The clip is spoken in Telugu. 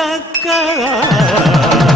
சக்கரா